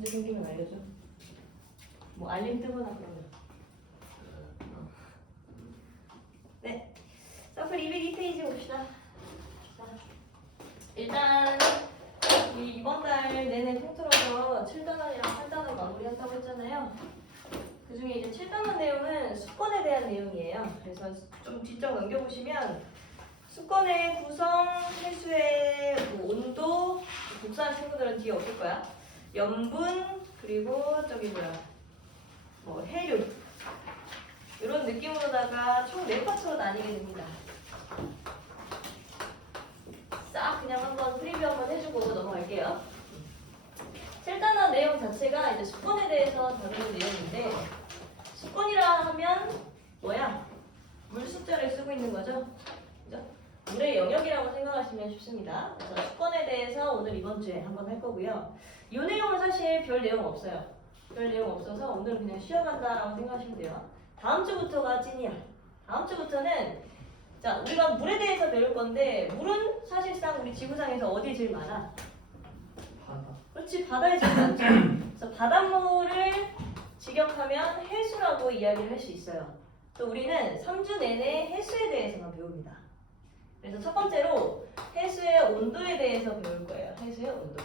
문제 생기면 알려줘. 뭐 알림 뜨거나 그러면. 네. 서플 202페이지 봅시다. 자, 일단 이번 달 내내 통틀어서 7단원이랑 8단원 마무리한다고 했잖아요. 그 중에 이제 7단원 내용은 수권에 대한 내용이에요. 그래서 좀 뒤쪽 넘겨보시면 수권의 구성, 해수의 뭐 온도, 복사한 친구들은 뒤에 없을 거야. 염분, 그리고 저기 뭐야, 뭐 해류 이런 느낌으로다가 총 4파트로 나뉘게 됩니다. 싹 그냥 한번 프리뷰 한번 해주고 넘어갈게요. 7단원 내용 자체가 이제 수권에 대해서 다루는 내용인데, 수권이라 하면 뭐야? 물 숫자를 쓰고 있는 거죠. 그죠? 물의 영역이라고 생각하시면 쉽습니다. 그래서 수권에 대해서 오늘 이번 주에 한번 할 거고요. 이 내용은 사실 별 내용 없어요. 별 내용 없어서 오늘은 그냥 쉬어간다라고 생각하시면 돼요. 다음 주부터가 찐이야. 다음 주부터는 자, 우리가 물에 대해서 배울 건데, 물은 사실상 우리 지구상에서 어디에 제일 많아? 바다. 그렇지, 바다에 제일 많죠. 그래서 바닷물을 직역하면 해수라고 이야기를 할 수 있어요. 그래서 우리는 3주 내내 해수에 대해서만 배웁니다. 그래서 첫 번째로 해수의 온도에 대해서 배울 거예요. 해수의 온도.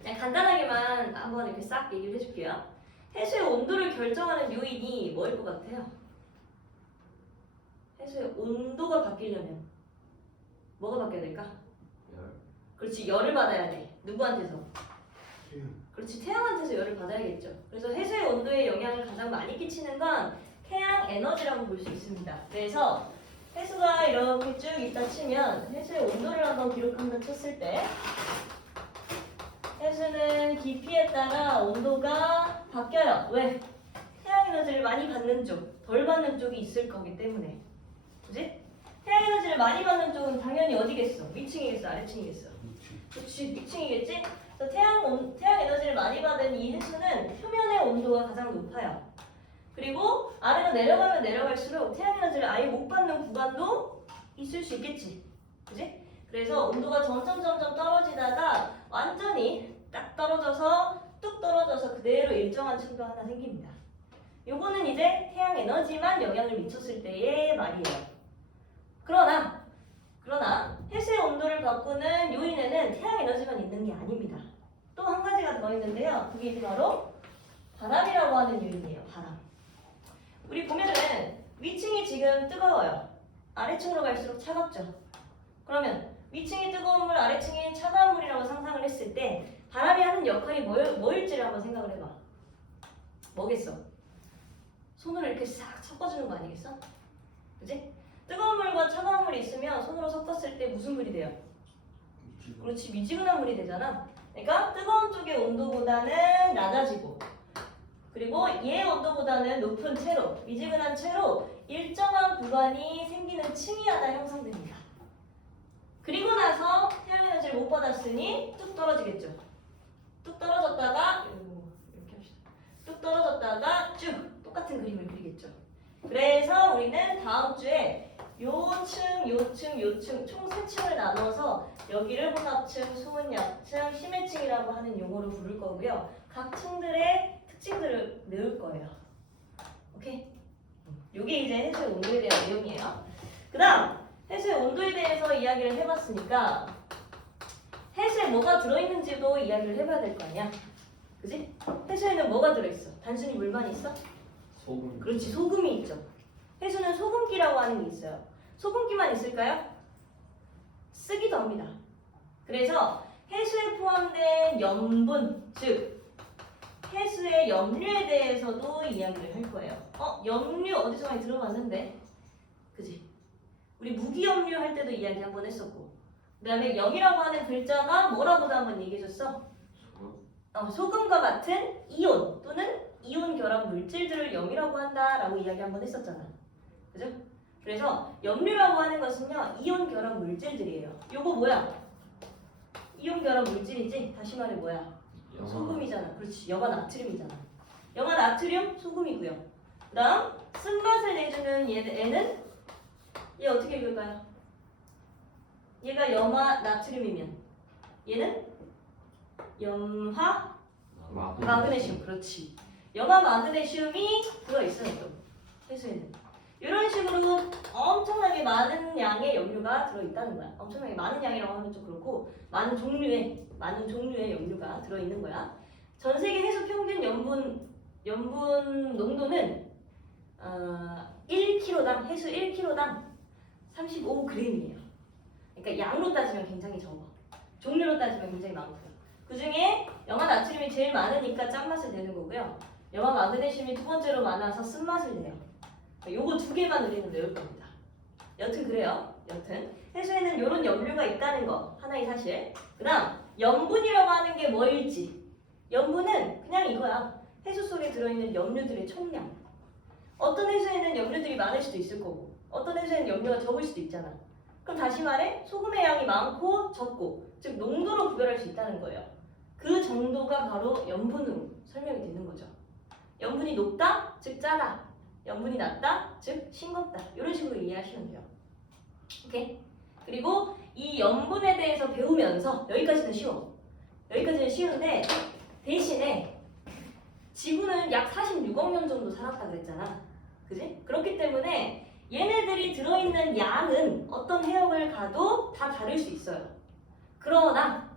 그냥 간단하게만 한번 이렇게 싹 얘기를 해줄게요. 해수의 온도를 결정하는 요인이 뭐일 것 같아요? 해수의 온도가 바뀌려면 뭐가 바뀌어야 될까? 열. 그렇지, 열을 받아야 돼. 누구한테서? 태양. 그렇지, 태양한테서 열을 받아야겠죠. 그래서 해수의 온도에 영향을 가장 많이 끼치는 건 태양 에너지라고 볼 수 있습니다. 그래서 해수가 이렇게 쭉 있다 치면 해수의 온도를 한번 기록한다 쳤을 때 해수는 깊이에 따라 온도가 바뀌어요. 왜? 태양 에너지를 많이 받는 쪽, 덜 받는 쪽이 있을 거기 때문에. 그지? 태양 에너지를 많이 받는 쪽은 당연히 어디겠어? 위층이겠어? 아래층이겠어? 그렇지, 위층이겠지? 그래서 태양 에너지를 많이 받은 이 해수는 표면의 온도가 가장 높아요. 그리고 아래로 내려가면 내려갈수록 태양 에너지를 아예 못 받는 구간도 있을 수 있겠지. 그지? 그래서 온도가 점점 떨어지다가 완전히 딱 떨어져서 뚝 떨어져서 그대로 일정한 층도 하나 생깁니다. 요거는 이제 태양 에너지만 영향을 미쳤을 때의 말이에요. 그러나 해수의 온도를 바꾸는 요인에는 태양 에너지만 있는 게 아닙니다. 또 한 가지가 더 있는데요. 그게 이제 바로 바람이라고 하는 요인이에요. 바람. 우리 보면은 위층이 지금 뜨거워요. 아래층으로 갈수록 차갑죠. 그러면 위층이 뜨거운 물, 아래층이 차가운 물이라고 상상을 했을 때 바람이 하는 역할이 뭐일지를 한번 생각을 해봐. 뭐겠어? 손으로 이렇게 싹 섞어주는 거 아니겠어? 그지? 뜨거운 물과 차가운 물이 있으면 손으로 섞었을 때 무슨 물이 돼요? 그렇지, 미지근한 물이 되잖아. 그러니까 뜨거운 쪽의 온도보다는 낮아지고, 그리고 얘 온도보다는 높은 채로, 미지근한 채로 일정한 구간이 생기는 층이 하나 형성됩니다. 그리고 나서 태양 에너지를 못 받았으니 뚝 떨어지겠죠. 뚝 떨어졌다가 이렇게 합시다. 뚝 떨어졌다가 쭉 똑같은 그림을 그리겠죠. 그래서 우리는 다음 주에 요층, 요층 총 3층을 나눠서 여기를 혼합층, 소문약층, 심해층이라고 하는 용어로 부를 거고요. 각 층들의 특징들을 배울 거예요. 오케이? 요게 이제 해수의 온도에 대한 내용이에요. 그 다음 해수의 온도에 대해서 이야기를 해봤으니까 해수에 뭐가 들어있는지도 이야기를 해봐야 될 거 아니야? 그지? 해수에는 뭐가 들어있어? 단순히 물만 있어? 소금. 그렇지, 소금이 있죠. 해수는 소금기라고 하는 게 있어요. 소금기만 있을까요? 쓰기도 합니다. 그래서 해수에 포함된 염분, 즉 해수의 염류에 대해서도 이야기를 할 거예요. 염류 어디서 많이 들어봤는데? 그지? 우리 무기염류 할 때도 이야기 한번 했었고, 그 다음에 염이라고 하는 글자가 뭐라고도 한번 얘기해줬어? 소금과 같은 이온 또는 이온 결합 물질들을 염이라고 한다라고 이야기 한번 했었잖아. 그죠? 그래서 염류라고 하는 것은요, 이온 결합 물질들이에요. 요거 뭐야? 이온 결합 물질이지? 다시 말해 뭐야? 소금이잖아. 그렇지, 염화 나트륨이잖아. 염화 나트륨 소금이고요. 그 다음 쓴맛을 내주는 애는 얘 어떻게 읽을까요? 얘가 염화 나트륨이면 얘는 염화 마그네슘, 그렇지. 염화 마그네슘이 들어있어요. 또 해수에는 이런 식으로 엄청나게 많은 양의 염류가 들어있다는 거야. 엄청나게 많은 양이라고 하면 좀 그렇고 많은 종류의 염류가 들어있는 거야. 전 세계 해수 평균 염분 농도는 1kg당 해수 1kg당 35g이에요. 그러니까 양으로 따지면 굉장히 적어. 종류로 따지면 굉장히 많고요. 그 중에 염화 나트륨이 제일 많으니까 짠맛을 내는 거고요. 염화 마그네슘이 두 번째로 많아서 쓴맛을 내요. 요거 두 개만 우리는 외울 겁니다. 여튼 그래요. 여튼 해수에는 이런 염류가 있다는 거 하나의 사실. 그 다음 염분이라고 하는 게 뭐일지. 염분은 그냥 이거야. 해수 속에 들어있는 염류들의 총량. 어떤 해수에는 염류들이 많을 수도 있을 거고 어떤 해수에는 염류가 적을 수도 있잖아. 그럼 다시 말해 소금의 양이 많고 적고 즉 농도로 구별할 수 있다는 거예요. 그 정도가 바로 염분으로 설명이 되는 거죠. 염분이 높다 즉 짜다, 염분이 낮다 즉 싱겁다, 이런 식으로 이해하시면 돼요. 오케이? 그리고 이 염분에 대해서 배우면서 여기까지는 쉬워. 여기까지는 쉬운데 대신에 지구는 약 46억 년 정도 살았다 그랬잖아. 그지? 그렇기 때문에 얘네들이 들어있는 양은 어떤 해역을 가도 다 다를 수 있어요. 그러나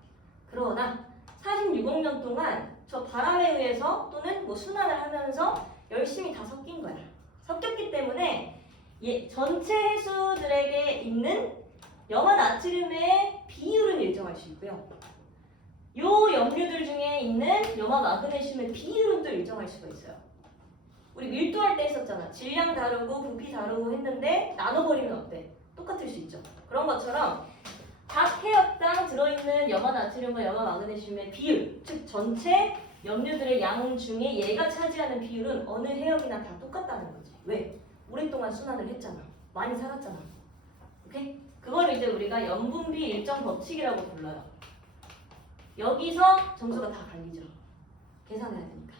46억 년 동안 저 바람에 의해서 또는 뭐 순환을 하면서 열심히 다 섞인 거야. 섞였기 때문에 전체 해수들에게 있는 염화 나트륨의 비율은 일정할 수 있고요. 요 염류들 중에 있는 염화 마그네슘의 비율은 또 일정할 수가 있어요. 우리 밀도할 때 했었잖아. 질량 다르고 부피 다르고 했는데 나눠버리면 어때? 똑같을 수 있죠. 그런 것처럼 각 해역당 들어있는 염화 나트륨과 염화 마그네슘의 비율, 즉 전체 염류들의 양 중에 얘가 차지하는 비율은 어느 해역이나 다 똑같다는 거지. 왜? 오랫동안 순환을 했잖아. 많이 살았잖아. 오케이? 그걸 이제 우리가 염분비 일정 법칙이라고 불러요. 여기서 점수가 다 갈리죠. 계산해야 되니까.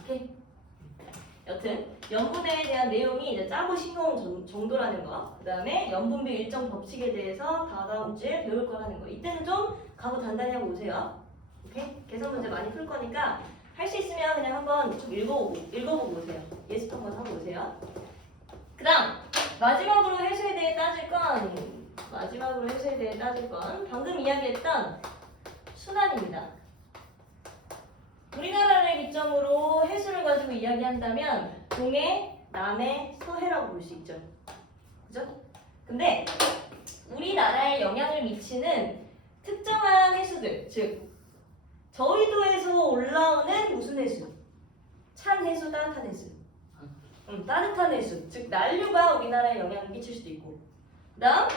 오케이? 여튼 염분에 대한 내용이 이제 짜고 싱거운 정도라는 거, 그 다음에 염분비 일정 법칙에 대해서 다다음 주에 배울 거라는 거. 이때는 좀 각오 단단히 하고 오세요. 오케이? 계산 문제 많이 풀 거니까 할 수 있으면 그냥 한번 좀 읽어보고 오세요. 예습 한번 하고 오세요. 그 다음 마지막으로 해수에 대해 따질 건 방금 이야기했던 순환입니다. 우리나라를 기점으로 해수를 가지고 이야기한다면 동해, 남해, 서해라고 볼 수 있죠. 그죠? 근데 우리나라에 영향을 미치는 특정한 해수들, 즉 저위도에서 올라오는 무슨 해수? 찬 해수, 따뜻한 해수. 따뜻한 해수, 즉 난류가 우리나라에 영향을 미칠 수도 있고, 그 다음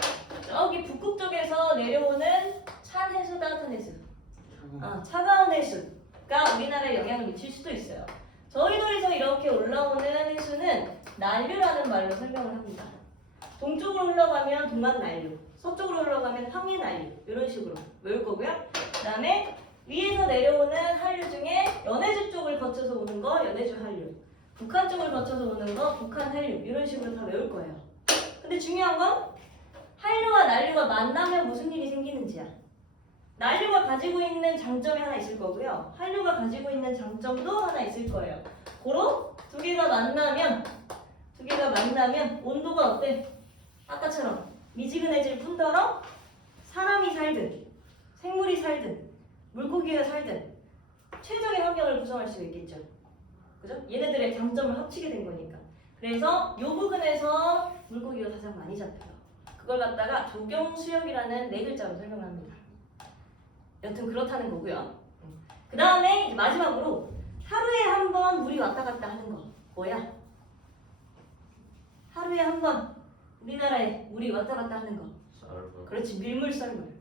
저기 북극 쪽에서 내려오는 찬 해수, 따뜻한 해수, 차가운 해수가 우리나라에 영향을 미칠 수도 있어요. 저희도에서 이렇게 올라오는 해수는 난류라는 말로 설명을 합니다. 동쪽으로 흘러가면 동안 난류, 서쪽으로 흘러가면 황해 난류, 이런 식으로 외울 거고요. 그 다음에 위에서 내려오는 한류 중에 연해주 쪽을 거쳐서 오는 거 연해주 한류, 북한 쪽을 거쳐서 오는 거 북한 한류, 이런 식으로 다 외울 거예요. 근데 중요한 건 한류와 난류가 만나면 무슨 일이 생기는지야. 난류가 가지고 있는 장점이 하나 있을 거고요. 한류가 가지고 있는 장점도 하나 있을 거예요. 고로 두 개가 만나면 온도가 어때? 아까처럼 미지근해질 뿐더러 사람이 살든 생물이 살든 물고기가 살든 최적의 환경을 구성할 수 있겠죠. 그죠? 얘네들의 장점을 합치게 된 거니까. 그래서 요 부근에서 물고기가 가장 많이 잡혀요. 그걸 갖다가 조경수역이라는 네 글자로 설명합니다. 여튼 그렇다는 거고요. 그 다음에 마지막으로 하루에 한 번 물이 왔다 갔다 하는 거 뭐야? 하루에 한 번 우리나라에 물이 왔다 갔다 하는 거. 그렇지, 밀물썰물.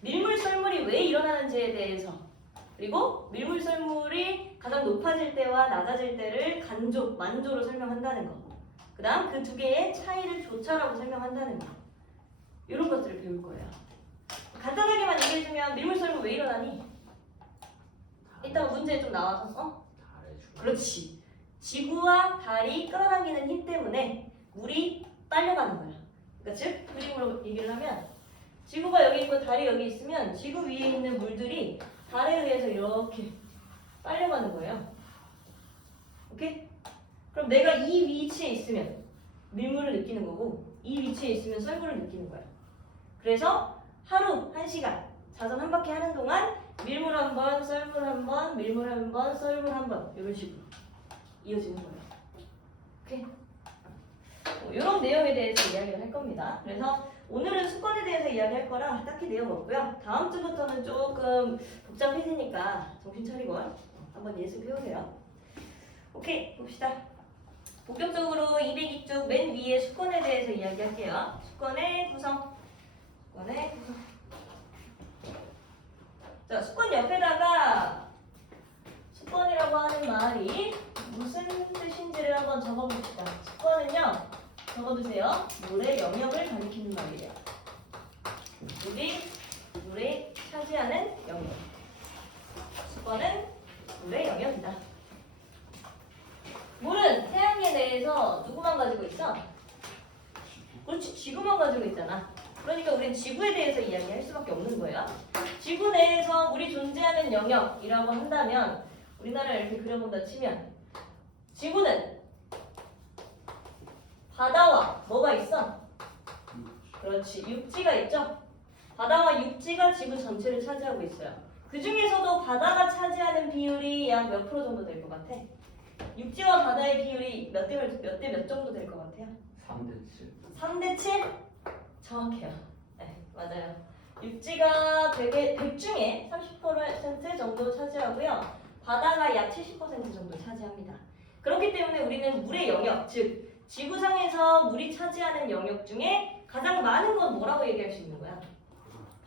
밀물썰물이 왜 일어나는지에 대해서, 그리고 밀물썰물이 가장 높아질 때와 낮아질 때를 간조, 만조로 설명한다는 거. 그 다음 그 두 개의 차이를 조차라고 설명한다는 거. 이런 것들을 배울 거예요. 간단하게만 얘기해주면 밀물썰물 왜 일어나니? 이따가 문제에 좀 나와서 그렇지. 지구와 달이 끌어당기는 힘 때문에 물이 빨려가는 거야. 그러니까 즉 그림으로 얘기를 하면 지구가 여기 있고 달이 여기 있으면 지구 위에 있는 물들이 달에 의해서 이렇게 빨려가는 거예요. 오케이? 그럼 내가 이 위치에 있으면 밀물을 느끼는 거고 이 위치에 있으면 썰물을 느끼는 거야. 그래서 하루 1시간 자전 한 바퀴 하는 동안 밀물 한 번, 썰물 한 번, 밀물 한 번, 썰물 한 번 이런 식으로 이어지는 거예요. 오케이? 이런 내용에 대해서 이야기를 할 겁니다. 그래서 오늘은 수건에 대해서 이야기할 거라 딱히 내용 없고요. 다음 주부터는 조금 복잡해지니까 정신 차리고 한번 예습해오세요. 오케이, 봅시다. 본격적으로 202쪽 맨 위에 수건에 대해서 이야기할게요. 수건의 구성. 수건의 구성. 자, 수건 옆에다가 수건이라고 하는 말이 무슨 뜻인지를 한번 적어봅시다. 수건은요, 적어두세요. 물의 영역을 가리키는 말이에요. 물에 차지하는 영역. 수건은 물의 영역이다. 물은 태양계 내에서 누구만 가지고 있어? 그렇지, 지구만 가지고 있잖아. 그러니까 우린 지구에 대해서 이야기할 수밖에 없는 거예요. 지구 내에서 물이 존재하는 영역이라고 한다면 우리나라를 이렇게 그려본다 치면 지구는 바다와 뭐가 있어? 그렇지, 육지가 있죠? 바다와 육지가 지구 전체를 차지하고 있어요. 그 중에서도 바다가 차지하는 비율이 약 몇 프로 정도 될 것 같아? 육지와 바다의 비율이 몇 대 몇 정도 될 것 같아요? 3대 7. 3대 7? 정확해요. 네, 맞아요. 육지가 100 중에 30% 정도 차지하고요. 바다가 약 70% 정도 차지합니다. 그렇기 때문에 우리는 물의 영역, 즉 지구상에서 물이 차지하는 영역 중에 가장 많은 건 뭐라고 얘기할 수 있는 거야?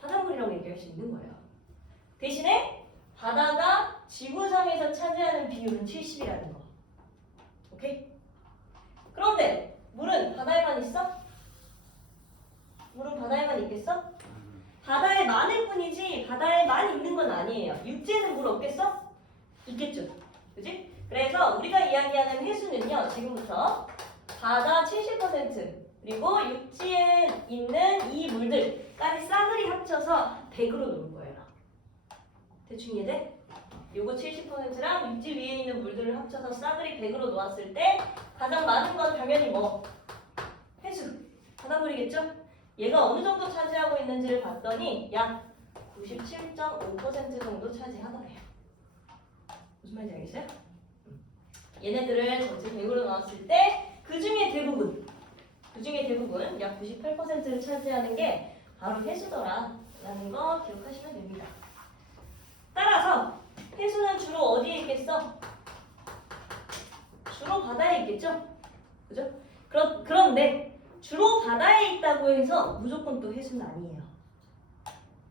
바닷물이라고 얘기할 수 있는 거예요. 대신에 바다가 지구상에서 차지하는 비율은 70이라는 거. 오케이? 그런데 물은 바다에만 있어? 물은 바다에만 있겠어? 바다에 많을 뿐이지 바다에만 있는 건 아니에요. 육지에는 물 없겠어? 있겠죠. 그지? 그래서 우리가 이야기하는 해수는요. 지금부터 바다 70% 그리고 육지에 있는 이 물들까지 싸그리 합쳐서 100으로 놓을 거예요. 대충 이해돼? 요거 70%랑 육지 위에 있는 물들을 합쳐서 싸그리 100으로 놓았을 때 가장 많은 건 당연히 뭐? 해수, 바닷물이겠죠? 얘가 어느 정도 차지하고 있는지를 봤더니 약 97.5% 정도 차지하더래요. 무슨 말인지 알겠어요? 얘네들을 전체 100으로 나왔을 때 그 중에 대부분 약 98%를 차지하는 게 바로 해수더라라는 거 기억하시면 됩니다. 따라서 해수는 주로 어디에 있겠어? 주로 바다에 있겠죠? 그죠? 그런데 주로 바다에 있다고 해서 무조건 또 해수는 아니에요.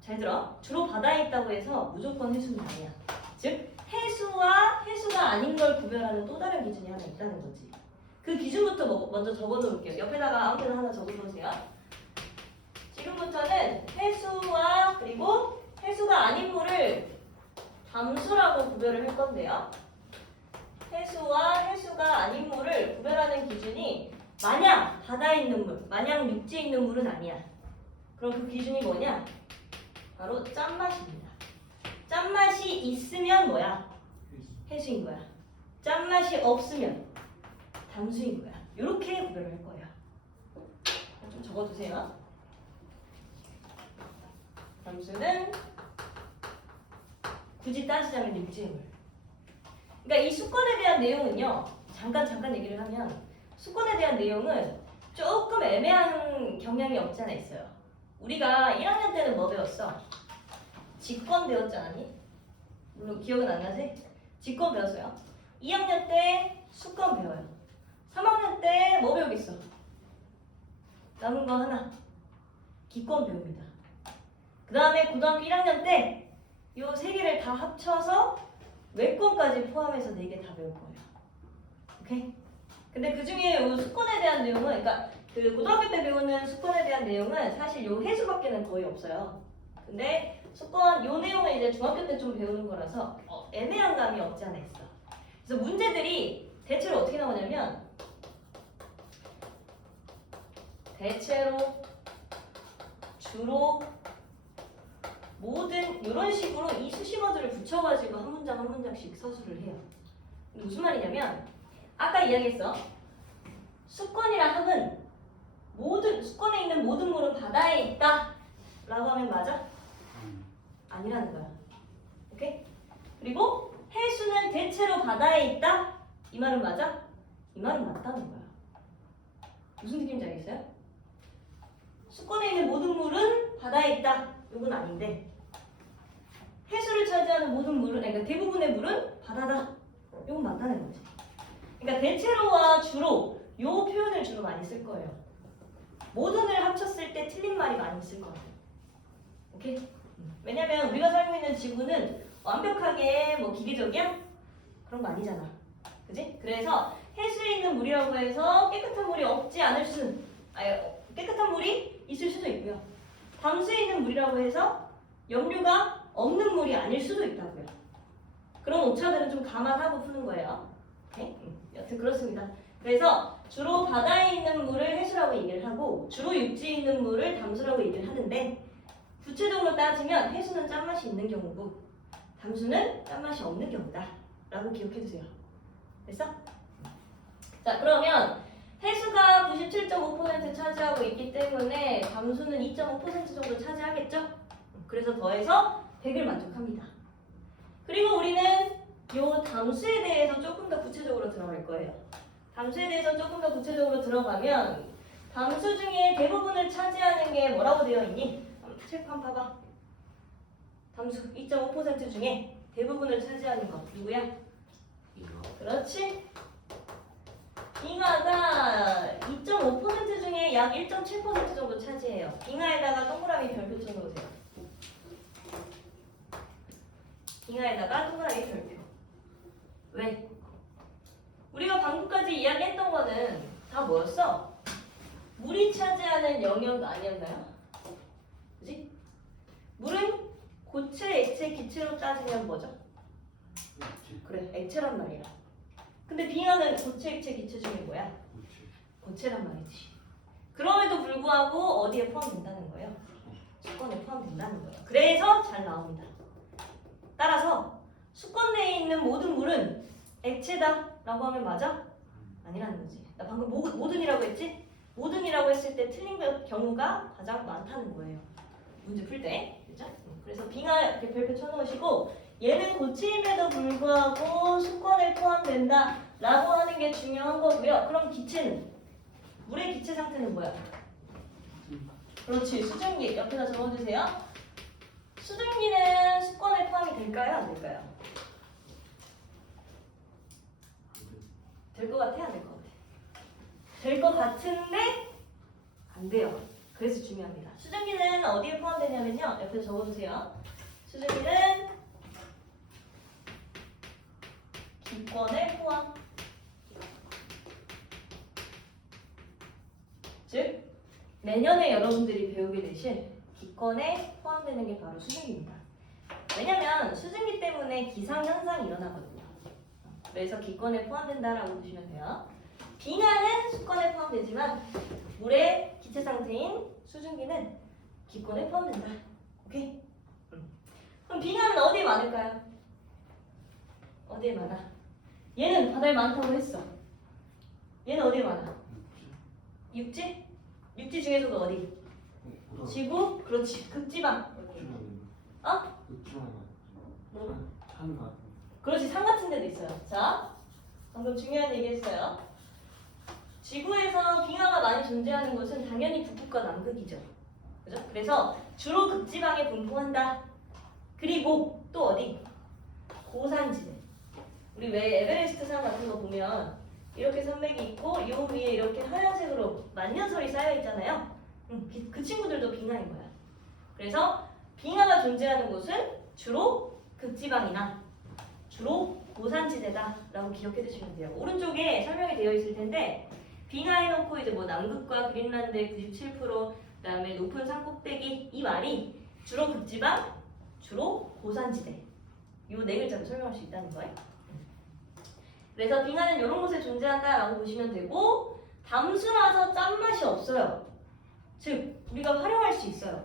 잘 들어. 주로 바다에 있다고 해서 무조건 해수는 아니야. 즉 해수와 해수가 아닌 걸 구별하는 또 다른 기준이 하나 있다는 거지. 그 기준부터 먼저 적어놓을게요. 옆에다가 아무 데나 하나 적어놓으세요. 지금부터는 해수와 그리고 해수가 아닌 물을 담수라고 구별을 할 건데요. 해수와 해수가 아닌 물을 구별하는 기준이 마냥 바다에 있는 물, 마냥 육지에 있는 물은 아니야. 그럼 그 기준이 뭐냐? 바로 짠맛입니다. 짠맛이 있으면 뭐야? 해수인 거야. 짠맛이 없으면 담수인 거야. 이렇게 구별을 할 거예요. 좀 적어두세요. 담수는 굳이 따지자면 육지의 물. 그러니까 이 수건에 대한 내용은요. 잠깐 얘기를 하면 수건에 대한 내용은 조금 애매한 경향이 없지 않아 있어요. 우리가 1학년 때는 뭐 배웠어? 직권 배웠지 않았니? 물론 기억은 안 나지? 직권 배웠어요. 2학년 때 수건 배워요. 3학년 때 뭐 배우겠어? 남은 거 하나. 기권 배웁니다. 그 다음에 고등학교 1학년 때 이 세 개를 다 합쳐서 외권까지 포함해서 4개 다 배울 거예요. 오케이? 근데 그 중에 이 수권에 대한 내용은, 그러니까 그 고등학교 때 배우는 수권에 대한 내용은 사실 요 해수밖에는 거의 없어요. 근데 수권 요 내용은 이제 중학교 때 좀 배우는 거라서 애매한 감이 없지 않아 있어. 그래서 문제들이 대체로 어떻게 나오냐면 대체로, 주로, 모든 이런 식으로 이 수식어들을 붙여가지고 한 문장 문장 한 문장씩 서술을 해요. 무슨 말이냐면 아까 이야기했어. 수권이라 함은 모든 수권에 있는 모든 물은 바다에 있다 라고 하면 맞아? 아니라는 거야. 오케이? 그리고 해수는 대체로 바다에 있다? 이 말은 맞아? 이 말은 맞다는 거야. 무슨 느낌인지 알겠어요? 수권에 있는 모든 물은 바다에 있다. 이건 아닌데 해수를 차지하는 모든 물은, 그러니까 대부분의 물은 바다다. 이건 맞다는 거지. 그러니까 대체로와 주로 이 표현을 주로 많이 쓸 거예요. 모든을 합쳤을 때 틀린 말이 많이 있을 거예요. 오케이? 왜냐면 우리가 살고 있는 지구는 완벽하게 뭐 기계적이야? 그런 거 아니잖아. 그지? 그래서 해수에 있는 물이라고 해서 깨끗한 물이 없지 않을 수는, 깨끗한 물이 있을 수도 있고요. 담수에 있는 물이라고 해서 염류가 없는 물이 아닐 수도 있다고요. 그런 오차들은 좀 감안하고 푸는 거예요. 네? 여튼 그렇습니다. 그래서 주로 바다에 있는 물을 해수라고 얘기를 하고 주로 육지에 있는 물을 담수라고 얘기를 하는데 구체적으로 따지면 해수는 짠맛이 있는 경우고 담수는 짠맛이 없는 경우다 라고 기억해두세요. 됐어? 자, 그러면 해수가 97.5% 차지하고 있기 때문에 담수는 2.5% 정도 차지하겠죠? 그래서 더해서 100을 만족합니다. 그리고 우리는 이 담수에 대해서 조금 더 구체적으로 들어갈 거예요. 담수에 대해서 조금 더 구체적으로 들어가면 담수 중에 대부분을 차지하는 게 뭐라고 되어 있니? 책 한번 봐봐. 담수 2.5% 중에 대부분을 차지하는 거 누구야? 이거. 그렇지. 빙하가 2.5% 중에 약 1.7% 정도 차지해요. 빙하에다가 동그라미 별표 쳐놓으세요. 빙하에다가 동그라미 별표. 왜? 우리가 방금까지 이야기했던 거는 다 뭐였어? 물이 차지하는 영역 아니었나요? 그지? 물은 고체, 액체, 기체로 따지면 뭐죠? 그래, 액체란 말이야. 근데 빙하는 고체, 액체, 기체 중에 뭐야? 고체란 말이지. 그럼에도 불구하고 어디에 포함된다는 거예요? 수권에 포함된다는 거예요. 그래서 잘 나옵니다. 따라서 수권 내에 있는 모든 물은 액체다 라고 하면 맞아? 아니라는 거지. 나 방금 모든이라고 했지? 모든이라고 했을 때 틀린 경우가 가장 많다는 거예요. 문제 풀 때. 그죠? 그래서 빙하 이렇게 별표 쳐놓으시고 얘는 고체임에도 불구하고 수권에 포함된다 라고 하는 게 중요한 거고요. 그럼 기체는? 물의 기체 상태는 뭐야? 그렇지. 수증기. 옆에다 적어주세요. 수증기는 수권에 포함이 될까요? 안 될까요? 될 것 같아? 안 될 것 같아? 될 것 같은데 안 돼요. 그래서 중요합니다. 수증기는 어디에 포함되냐면요. 옆에 적어주세요. 수증기는 기권에 포함. 즉 내년에 여러분들이 배우게 되실 기권에 포함되는 게 바로 수증기입니다. 왜냐면 수증기 때문에 기상현상이 일어나거든요. 그래서 기권에 포함된다라고 보시면 돼요. 빙하는 수권에 포함되지만 물의 기체 상태인 수증기는 기권에 포함된다. 오케이? 그럼 빙하는 어디에 많을까요? 어디에 많아? 얘는 바다에 많다고 했어. 얘는 어디에 많아? 육지? 육지 중에서도 어디? 지구? 그렇지. 극지방. 어? 그렇지. 산 같은 데도 있어요. 자, 방금 중요한 얘기 했어요. 지구에서 빙하가 많이 존재하는 곳은 당연히 북극과 남극이죠. 그죠? 그래서 주로 극지방에 분포한다. 그리고 또 어디? 고산지대. 우리 왜 에베레스트 산 같은 거 보면 이렇게 산맥이 있고 이 위에 이렇게 하얀색으로 만년설이 쌓여 있잖아요. 그 친구들도 빙하인 거야. 그래서 빙하가 존재하는 곳은 주로 극지방이나 주로 고산지대다라고 기억해 두시면 돼요. 오른쪽에 설명이 되어 있을 텐데 빙하 해놓고 이제 뭐 남극과 그린란드의 97%, 그다음에 높은 산 꼭대기 이 말이 주로 극지방, 주로 고산지대 이 네 글자로 설명할 수 있다는 거예요. 그래서 빙하는 이런 곳에 존재한다라고 보시면 되고 담수라서 짠맛이 없어요. 즉 우리가 활용할 수 있어요.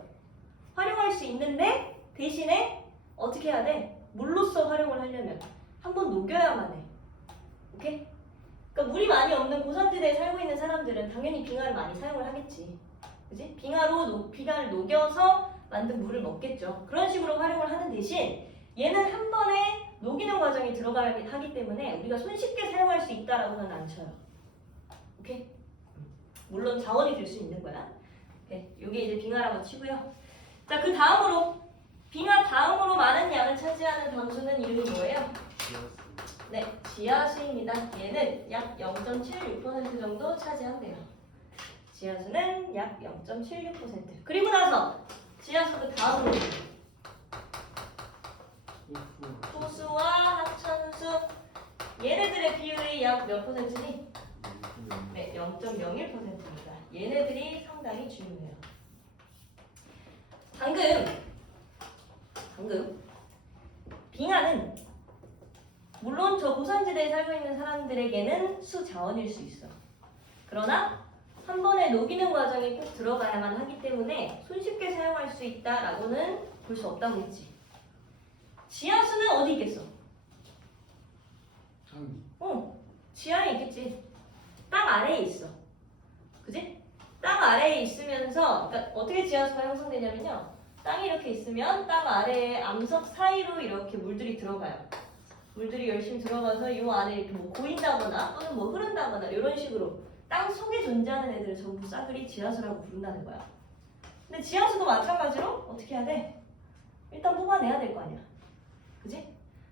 활용할 수 있는데 대신에 어떻게 해야 돼? 물로서 활용을 하려면 한번 녹여야만 해. 오케이? 그러니까 물이 많이 없는 고산지대에 살고 있는 사람들은 당연히 빙하를 많이 사용을 하겠지. 그지? 빙하를 녹여서 만든 물을 먹겠죠. 그런 식으로 활용을 하는 대신 얘는 한 번에 녹이는 과정이 들어가기 하기 때문에 우리가 손쉽게 사용할 수 있다라고는 안 쳐요. 오케이? 물론 자원이 될 수 있는 거야. 오케이. 이게 이제 빙하라고 치고요. 자, 그 다음으로 빙하 다음으로 많은 양을 차지하는 담수는 이름이 뭐예요? 네, 지하수입니다. 얘는 약 0.76% 정도 차지한대요. 지하수는 약 0.76%. 그리고 나서 지하수 그 다음으로 호수와 하천수 얘네들의 비율이 약 몇 퍼센트니? 네, 0.01%입니다. 얘네들이 상당히 중요해요. 방금 빙하는 물론 저 고산지대에 살고 있는 사람들에게는 수자원일 수 있어. 그러나 한 번에 녹이는 과정이 꼭 들어가야만 하기 때문에 손쉽게 사용할 수 있다라고는 볼 수 없다고 했지. 지하수는 어디 있겠어? 지하에 있겠지. 땅 아래에 있어. 그지? 땅 아래에 있으면서, 그러니까 어떻게 지하수가 형성되냐면요. 땅이 이렇게 있으면 땅 아래에 암석 사이로 이렇게 물들이 들어가요. 물들이 열심히 들어가서 이 안에 이렇게 뭐 고인다거나 또는 뭐 흐른다거나 이런 식으로 땅 속에 존재하는 애들을 전부 싸그리 지하수라고 부른다는 거야. 근데 지하수도 마찬가지로 어떻게 해야 돼? 일단 뽑아내야 될 거 아니야. 그지?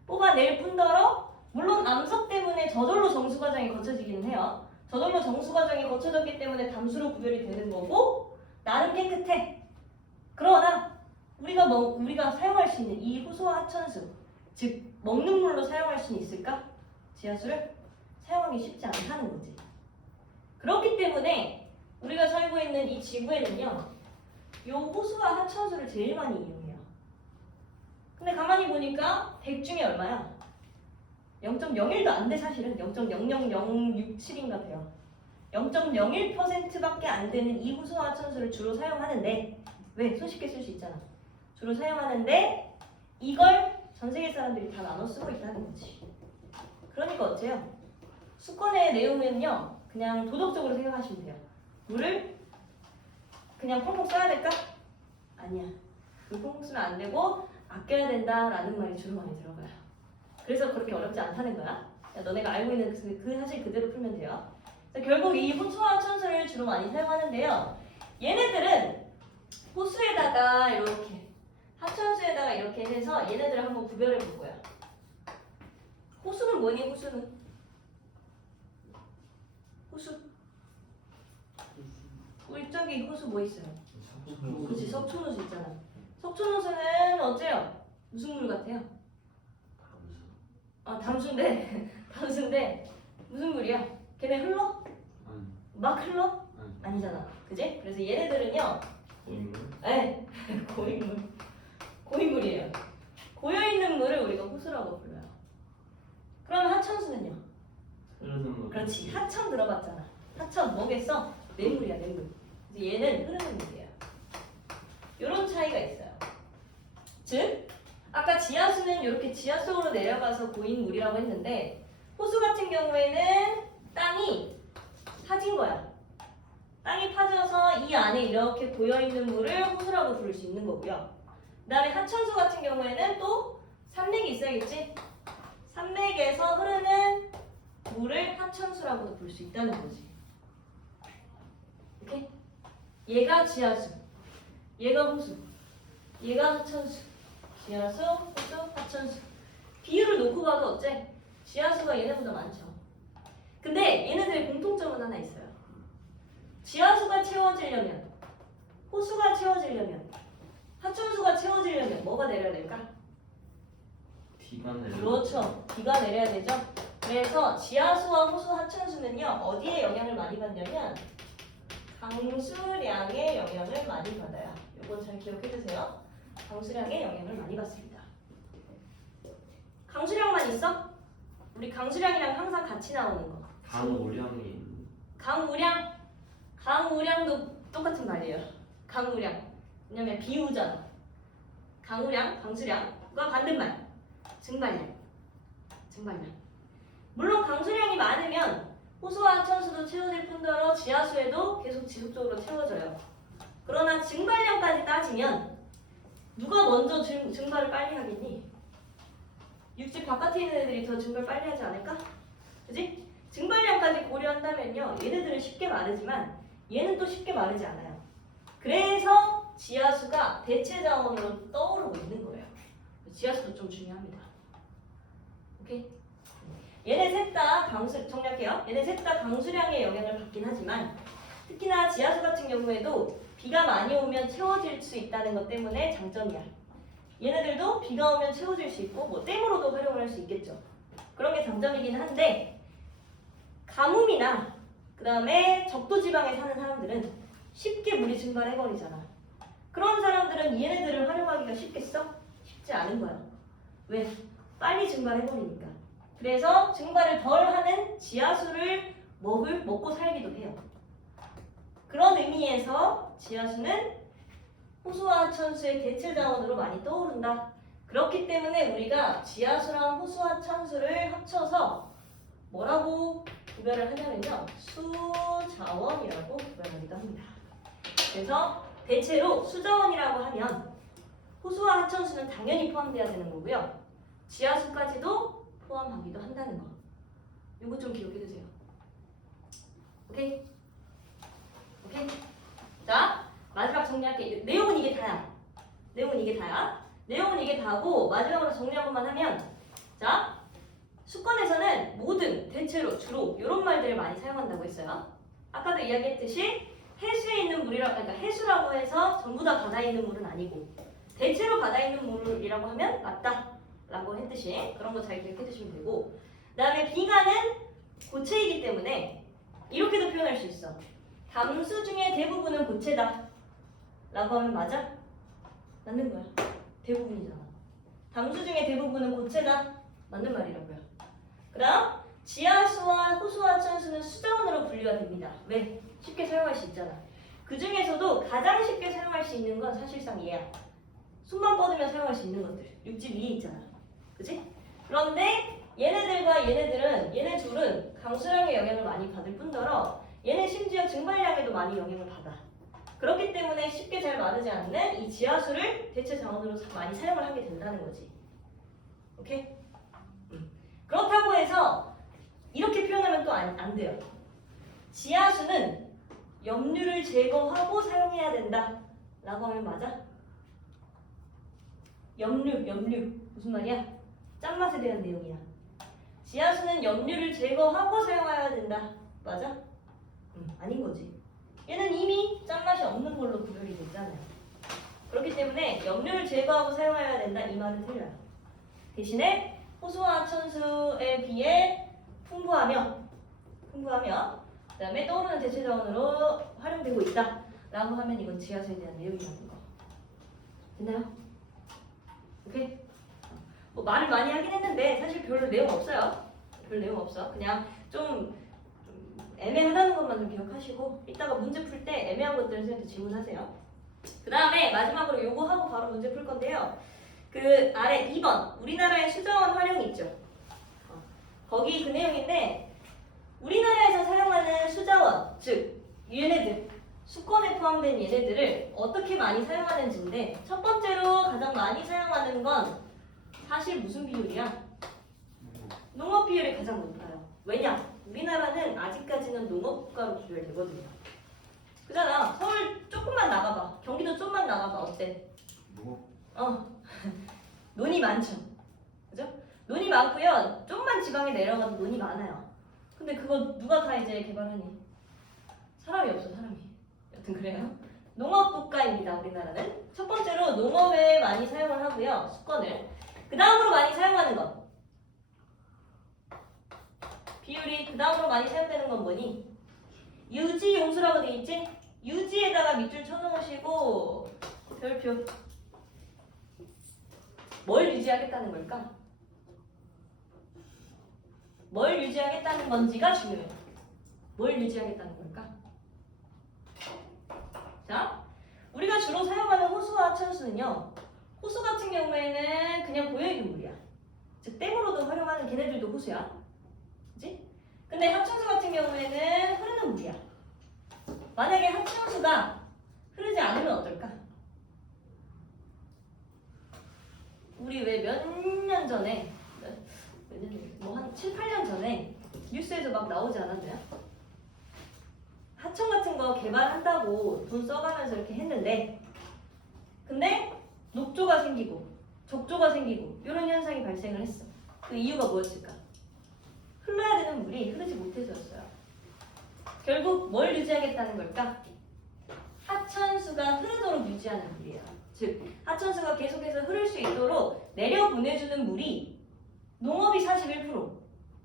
뽑아낼 뿐더러 물론 암석 때문에 저절로 정수 과정이 거쳐지기는 해요. 저절로 정수 과정이 거쳐졌기 때문에 담수로 구별이 되는 거고 나름 깨끗해. 그러나 우리가 사용할 수 있는 이 호수와 하천수, 즉 먹는 물로 사용할 수는 있을까? 지하수를 사용하기 쉽지 않다는 거지. 그렇기 때문에 우리가 살고 있는 이 지구에는요, 이 호수와 하천수를 제일 많이 이용해요. 근데 가만히 보니까 100 중에 얼마야? 0.01도 안 돼, 사실은. 0.00067인가 돼요. 0.01%밖에 안 되는 이 호수와 하천수를 주로 사용하는데, 왜? 손쉽게 쓸 수 있잖아. 주로 사용하는데 이걸 전 세계 사람들이 다 나눠 쓰고 있다는 거지. 그러니까 어때요? 수권의 내용은요, 그냥 도덕적으로 생각하시면 돼요. 물을 그냥 펑펑 써야 될까? 아니야. 그 펑펑 쓰면 안 되고 아껴야 된다라는 말이 주로 많이 들어가요. 그래서 그렇게 어렵지 않다는 거야. 너네가 알고 있는 그 사실 그대로 풀면 돼요. 결국 이 호수와 하천수를 주로 많이 사용하는데요. 얘네들은 호수에다가 이렇게 하천수에다가 이렇게 해서 얘네들을 한번 구별해 볼 거야. 호수는 뭐니? 호수는? 호수. 우리 저기 호수 뭐 있어요? 그렇지, 석촌호수 있잖아. 석촌호수는 어째요? 무슨 물 같아요? 아, 담수인데 담수인데 무슨 물이야? 걔네 흘러? 막 흘러? 아니잖아. 그지? 그래서 얘네들은요. 고인물? 네. 고인물이에요. 고여있는 물을 우리가 호수라고 불러요. 그럼 하천수는요? 흐르는 물. 그렇지. 하천 들어봤잖아. 하천 뭐겠어? 냇물이야, 냇물. 그래서 얘는 흐르는 물이에요. 이런 차이가 있어요. 즉 아까 지하수는 이렇게 지하 속으로 내려가서 고인 물이라고 했는데 호수 같은 경우에는 땅이 파진 거야. 땅이 파져서 이 안에 이렇게 고여있는 물을 호수라고 부를 수 있는 거고요. 그 다음에 하천수 같은 경우에는 또 산맥이 있어야겠지? 산맥에서 흐르는 물을 하천수라고도 부를 수 있다는 거지. 오케이? 얘가 지하수, 얘가 호수, 얘가 하천수. 지하수, 호수, 하천수. 비율을 놓고 봐도 어째? 지하수가 얘네보다 많죠. 근데 얘네들의 공통점은 하나 있어요. 지하수가 채워지려면, 호수가 채워지려면, 하천수가 채워지려면 뭐가 내려야 될까? 비가 내려. 그렇죠. 비가 내려야 되죠. 그래서 지하수와 호수, 하천수는요. 어디에 영향을 많이 받냐면 강수량의 영향을 많이 받아요. 이건 잘 기억해 두세요. 강수량의 영향을 많이 받습니다. 강수량만 있어? 우리 강수량이랑 항상 같이 나오는 거. 강우량이. 강우량? 강우량도 똑같은 말이에요. 강우량. 왜냐면 비우잖아. 강우량, 강수량과 반대말. 증발량. 물론 강수량이 많으면 호수와 하천수도 채워질 뿐더러 지하수에도 계속 지속적으로 채워져요. 그러나 증발량까지 따지면 누가 먼저 증발을 빨리 하겠니? 육지 바깥에 있는 애들이 더 증발 빨리 하지 않을까? 그지? 증발량까지 고려한다면요, 얘네들은 쉽게 마르지만 얘는 또 쉽게 마르지 않아요. 그래서 지하수가 대체 자원으로 떠오르고 있는 거예요. 지하수도 좀 중요합니다. 오케이? 얘네 셋 다 정리할게요. 얘네 셋 다 강수량의 영향을 받긴 하지만 특히나 지하수 같은 경우에도 비가 많이 오면 채워질 수 있다는 것 때문에 장점이야. 얘네들도 비가 오면 채워질 수 있고 뭐 댐으로도 활용을 할 수 있겠죠. 그런 게 장점이긴 한데 가뭄이나 그 다음에 적도지방에 사는 사람들은 쉽게 물이 증발해버리잖아. 그런 사람들은 얘네들을 활용하기가 쉽겠어? 쉽지 않은 거야. 왜? 빨리 증발해버리니까. 그래서 증발을 덜 하는 지하수를 먹고 살기도 해요. 그런 의미에서 지하수는 호수와 하천수의 대체 자원으로 많이 떠오른다. 그렇기 때문에 우리가 지하수랑 호수와 하천수를 합쳐서 뭐라고 구별을 하냐면요, 수자원이라고 구별하기도 합니다. 그래서 대체로 수자원이라고 하면 호수와 하천수는 당연히 포함되어야 되는 거고요, 지하수까지도 포함하기도 한다는 거. 이거 좀 기억해 두세요. 오케이? 오케이? 자, 마지막 정리할게. 내용은 이게 다야. 내용은 이게 다고 마지막으로 정리 한 번만 하면, 자, 수권에서는 모든, 대체로, 주로 이런 말들을 많이 사용한다고 했어요. 아까도 이야기했듯이 해수에 있는 물이라고, 그러니까 해수라고 해서 전부 다 바다에 있는 물은 아니고 대체로 바다에 있는 물이라고 하면 맞다 라고 했듯이 그런 거 잘 기억해 두시면 되고, 그 다음에 비가는 고체이기 때문에 이렇게도 표현할 수 있어. 담수 중에 대부분은 고체다 라고 하면 맞아? 맞는 거야. 대부분이잖아. 담수 중에 대부분은 고체다. 맞는 말이라고요. 그다음 지하수와 호수와 하천수는 수자원으로 분류가 됩니다. 왜? 쉽게 사용할 수 있잖아. 그 중에서도 가장 쉽게 사용할 수 있는 건 사실상 얘야. 손만 뻗으면 사용할 수 있는 것들. 육지 위에 있잖아. 그치? 그런데 얘네들과 얘네 둘은 강수량의 영향을 많이 받을 뿐더러 얘네 심지어 증발량에도 많이 영향을 받아. 그렇기 때문에 쉽게 잘 마르지 않는 이 지하수를 대체 자원으로 많이 사용을 하게 된다는 거지. 오케이? 그렇다고 해서 이렇게 표현하면 또 안 돼요. 지하수는 염류를 제거하고 사용해야 된다 라고 하면 맞아? 염류 무슨 말이야? 짠맛에 대한 내용이야. 지하수는 염류를 제거하고 사용해야 된다. 맞아? 아닌 거지. 얘는 이미 짠맛이 없는 걸로 구별이 됐잖아요. 그렇기 때문에 염류를 제거하고 사용해야 된다 이 말은 틀려요. 대신에 호수와 하천수에 비해 풍부하며 그 다음에 떠오르는 대체 자원으로 활용되고 있다 라고 하면 이건 지하수에 대한 내용이라는 거. 됐나요? 오케이? 뭐 말을 많이 하긴 했는데 사실 별로 내용 없어요. 그냥 좀 애매하다는 것만 좀 기억하시고 이따가 문제 풀 때 애매한 것들은 선생님한테 질문하세요. 그 다음에 마지막으로 요거 하고 바로 문제 풀 건데요. 그 아래 2번 우리나라의 수자원 활용이 있죠. 거기 그 내용인데 우리나라에서 사용하는 수자원, 즉 얘네들 수권에 포함된 얘네들을 어떻게 많이 사용하는지인데 첫 번째로 가장 많이 사용하는 건 사실 무슨 비율이야? 농업 비율이 가장 높아요. 왜냐? 우리나라는 아직까지는 농업국가로 구별되거든요. 그잖아. 서울 조금만 나가봐. 경기도 좀만 나가봐. 어때? 논이 많죠. 그죠? 논이 많고요. 좀만 지방에 내려가도 논이 많아요. 근데 그거 누가 다 이제 개발하니? 사람이 없어, 사람이. 여튼 그래요. 농업국가입니다, 우리나라는. 첫 번째로 농업에 많이 사용을 하고요, 수건을. 그 다음으로 많이 사용하는 것. 비율이 그 다음으로 많이 사용되는 건 뭐니? 유지용수라고 돼 있지? 유지에다가 밑줄 쳐놓으시고 별표. 뭘 유지하겠다는 걸까? 뭘 유지하겠다는 건지가 중요해요. 뭘 유지하겠다는 걸까? 자, 우리가 주로 사용하는 호수와 하천수는요, 호수 같은 경우에는 그냥 고여있는 물이야. 즉 댐으로도 활용하는 걔네들도 호수야. 그치? 근데 하천수 같은 경우에는 흐르는 물이야. 만약에 하천수가 흐르지 않으면 어떨까? 우리 왜 몇 년 전에 뭐한 7, 8년 전에 뉴스에서 막 나오지 않았나요? 하천 같은 거 개발한다고 돈 써가면서 이렇게 했는데 근데 녹조가 생기고 적조가 생기고 이런 현상이 발생을 했어. 그 이유가 뭐였을까? 흘러야 되는 물이 흐르지 못해서였어요. 결국 뭘 유지하겠다는 걸까? 하천수가 흐르도록 유지하는 물이에요. 즉 하천수가 계속해서 흐를 수 있도록 내려보내주는 물이 농업이 41%,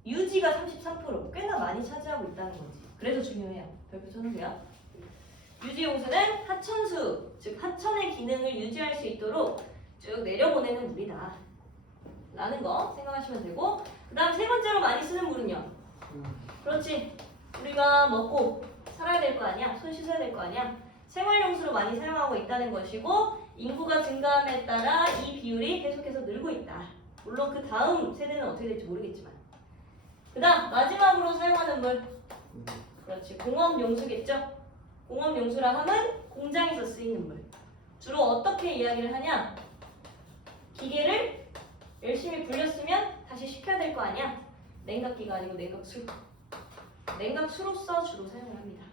유지가 33%, 꽤나 많이 차지하고 있다는 거지. 그래서 중요해요. 별표 쳐놓으세요. 유지용수는 하천수, 즉 하천의 기능을 유지할 수 있도록 쭉 내려보내는 물이다 라는 거 생각하시면 되고, 그 다음 세 번째로 많이 쓰는 물은요. 그렇지, 우리가 먹고 살아야 될 거 아니야, 손 씻어야 될 거 아니야. 생활용수로 많이 사용하고 있다는 것이고, 인구가 증가함에 따라 이 비율이 계속해서 늘고 있다. 물론 그 다음 세대는 어떻게 될지 모르겠지만. 그 다음 마지막으로 사용하는 물, 그렇지, 공업용수겠죠. 공업용수라 함은 공장에서 쓰이는 물. 주로 어떻게 이야기를 하냐? 기계를 열심히 굴렸으면 다시 식혀야 될 거 아니야? 냉각기가 아니고 냉각수. 냉각수로서 주로 사용을 합니다.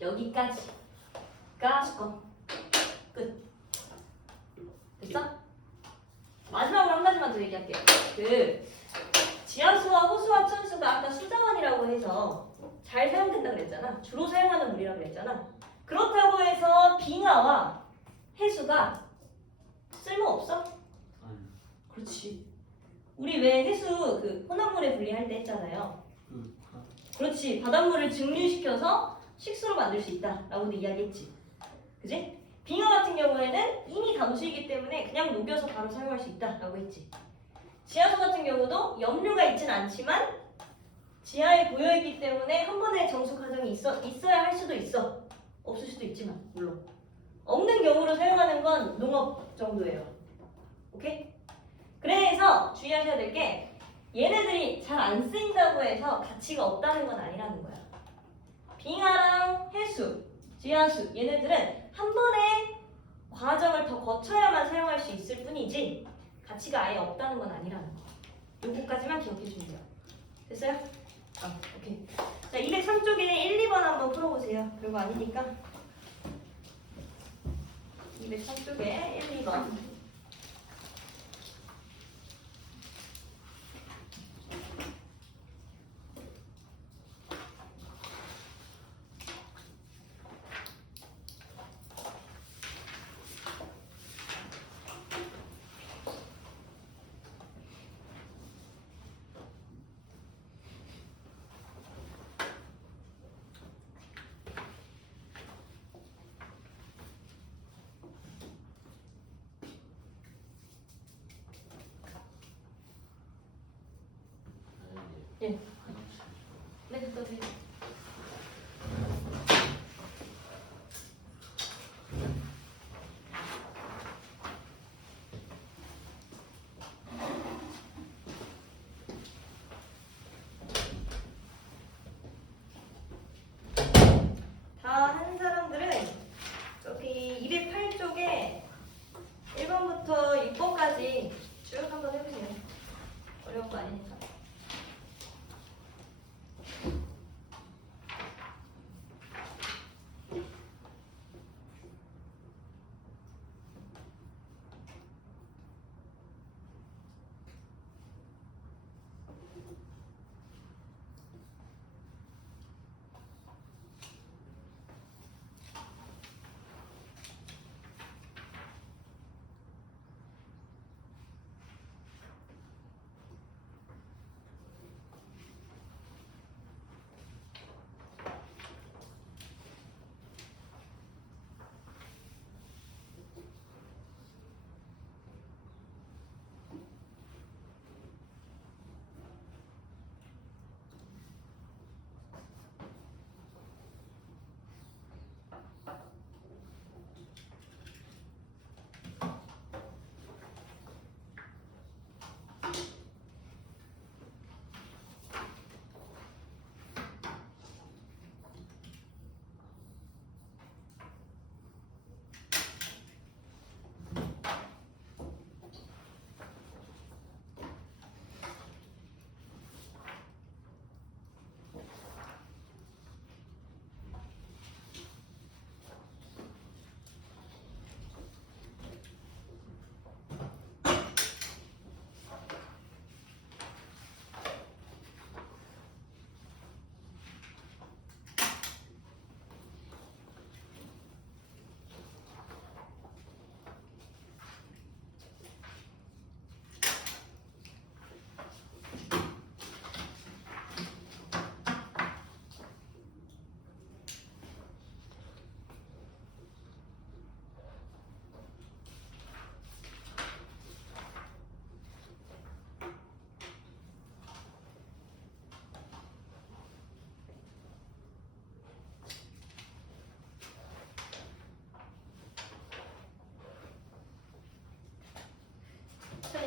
여기까지가 수건. 끝. 됐어? 마지막으로 한 가지만 더 얘기할게요. 그 지하수와 호수와 천수가 아까 수자원이라고 해서 잘 사용된다 그랬잖아. 주로 사용하는 물이라고 그랬잖아. 그렇다고 해서 빙하와 해수가 쓸모없어? 아니. 그렇지. 우리 왜 해수 그 혼합물에 분리할 때 했잖아요. 그렇지. 바닷물을 증류시켜서 식수로 만들 수 있다라고도 이야기했지. 그지? 빙하 같은 경우에는 이미 담수이기 때문에 그냥 녹여서 바로 사용할 수 있다라고 했지. 지하수 같은 경우도 염료가 있진 않지만 지하에 고여있기 때문에 한 번의 정수 과정이 있어야 할 수도 있어. 없을 수도 있지만 물론. 없는 경우로 사용하는 건 농업 정도예요. 오케이? 그래서 주의하셔야 될 게 얘네들이 잘 안 쓰인다고 해서 가치가 없다는 건 아니라는 거야. 빙하랑 해수, 지하수 얘네들은 한 번의 과정을 더 거쳐야만 사용할 수 있을 뿐이지 가치가 아예 없다는 건 아니라는 거. 요거까지만 기억해 주면 돼요. 됐어요? 오케이. 자, 203쪽에 1, 2번 한번 풀어보세요. 별거 아니니까. 203쪽에 1, 2번. 예. 네, 또 네. 다 한 사람들은 저기 208쪽에 1번부터 6번까지 쭉 한번 해보세요. 어려운 거 아니니까.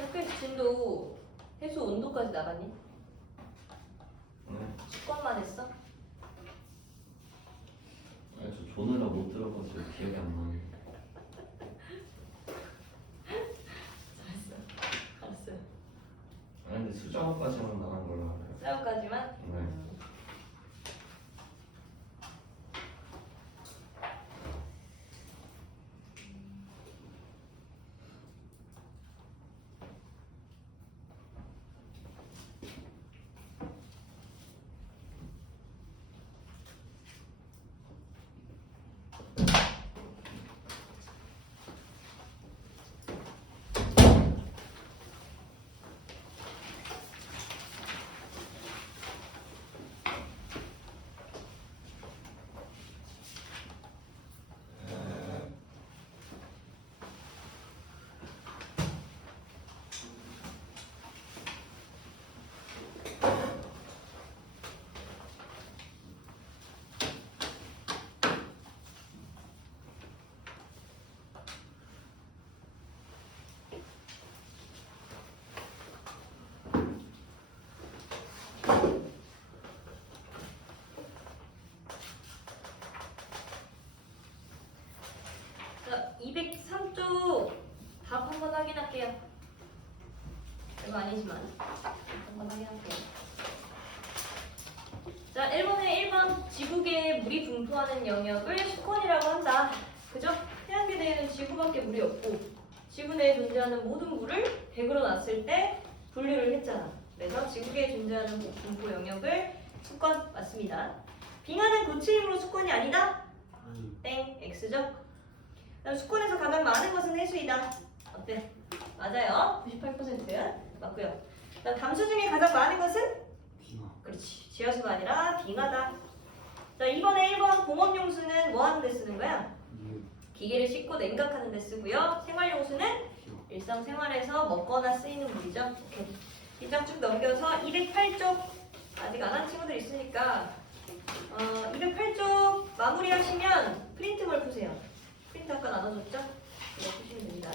학교에서 진도 해수 온도까지 나갔니? 네. 직관만 했어? 아니 저 조느라 못 들어가지고 기억이 안 나네. 알았어요. 아니 근데 수정까지만 나간 걸로 알아요. 수학까지만? 네. 자, 203쪽 답 한번 확인할게요. 별거 아니지만 한번 확인할게요. 자, 1번에 1번 지구계에 물이 분포하는 영역을 수권이라고 한다. 그죠? 태양계대에는 지구밖에 물이 없고 지구 내에 존재하는 모든 물을 100으로 놨을 때 분류를 했잖아. 그래서 지구계에 존재하는 분포 영역을 수권 맞습니다. 빙하는 고체 힘으로 수권이 아니다? 땡, X죠? 그다음 수권에서 가장 많은 것은 해수이다. 어때? 맞아요. 98% 맞고요. 그다음 담수 중에 가장 많은 것은? 빙하. 그렇지. 지하수가 아니라 빙하다. 자, 이번에 1번 공업용수는 뭐 하는 데 쓰는 거야? 기계를 씻고 냉각하는 데 쓰고요. 생활용수는 일상생활에서 먹거나 쓰이는 물이죠. 오케이. 이장 쭉 넘겨서 208쪽 아직 안 한 친구들 있으니까 208쪽 마무리하시면 프린트물 푸세요. 프린트 아까 나눠줬죠? 이거 푸시면 됩니다.